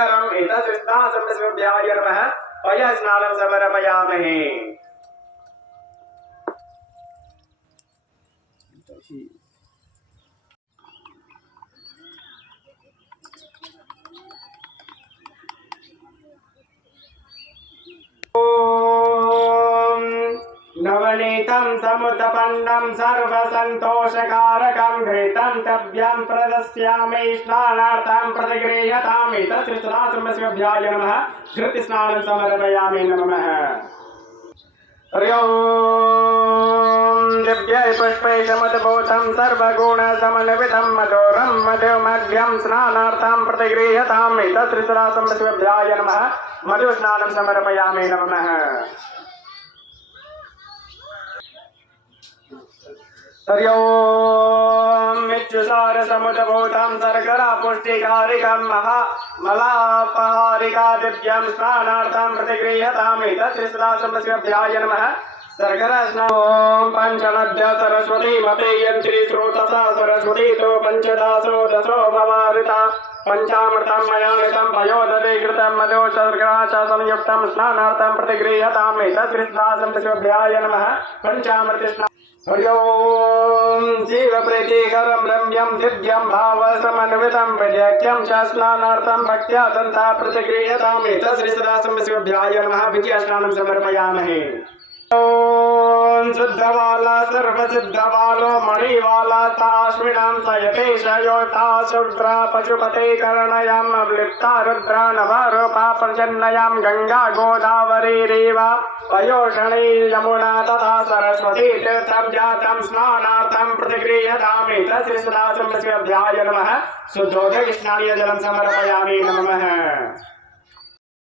सर्वकरम् एतस्मिन्नासम्भ्याय नमः पयस्नानं समर्पयामहे। नवनीतं समुत्पन्नं सर्वसन्तोषकारकं घृतं तभ्यं प्रदस्यामि स्नानार्थं प्रतिगृह्यतामि तत्सृष्टासुभ्याय नमः घृतस्नानं समर्पयामि नमः। हरि ओं दिव्यै पुष्पै समुद्भूतं सर्वगुणसमन्वितं मधुरं मधुमध्यं स्नानार्थं प्रतिगृह्यतामि तत्सृष्टासुभ्याय नमः मधुस्नानं समर्पयामि नमः। हरि ओं मिच्छुसारसमुद्भूतं शर्करा पुष्टिकारिकं महामलापहारिका दिव्यं स्नानार्थं प्रतिगृह्यतामि तत्सृष्टासुभ्याय नमः शर्करा स्नानं पञ्चमद्य सरस्वती मते यन्त्री स्रोतसा सरस्वती तो पञ्चदासो दशो भवारिता पंचामृतं मयानितं पयोदधे घृतं मधु शर्करा च संयुक्तं स्नानार्थं प्रतिगृह्यतामि तत्सृष्टासुभ्याय नमः पंचामृत स्नानं। हरि ओं जीवप्रीतिकरं रम्यं दिव्यं भावसमन्वितं विजयक्यं च स्नानार्थं भक्त्या दन्ता प्रतिगृह्यतामि तत्सृष्टासुभ्याय नमः विजयस्नानं समर्पयामहे। ओं शुद्धवाला सर्वसिद्धवालो मणिवाला ताश्विनां सयतेश योता शुद्रा पशुपते करणयां अवलिप्ता रुद्रा नवरूपा प्रजन्नयां गंगा गोदावरी रेवा पयोषणी यमुना तथा सरस्वती तीर्थं जातं स्नानार्थं प्रतिगृह्यतामि तत्सृष्टासुभ्याय नमः शुद्धोदकस्नानीयजलं समर्पयामि नमः।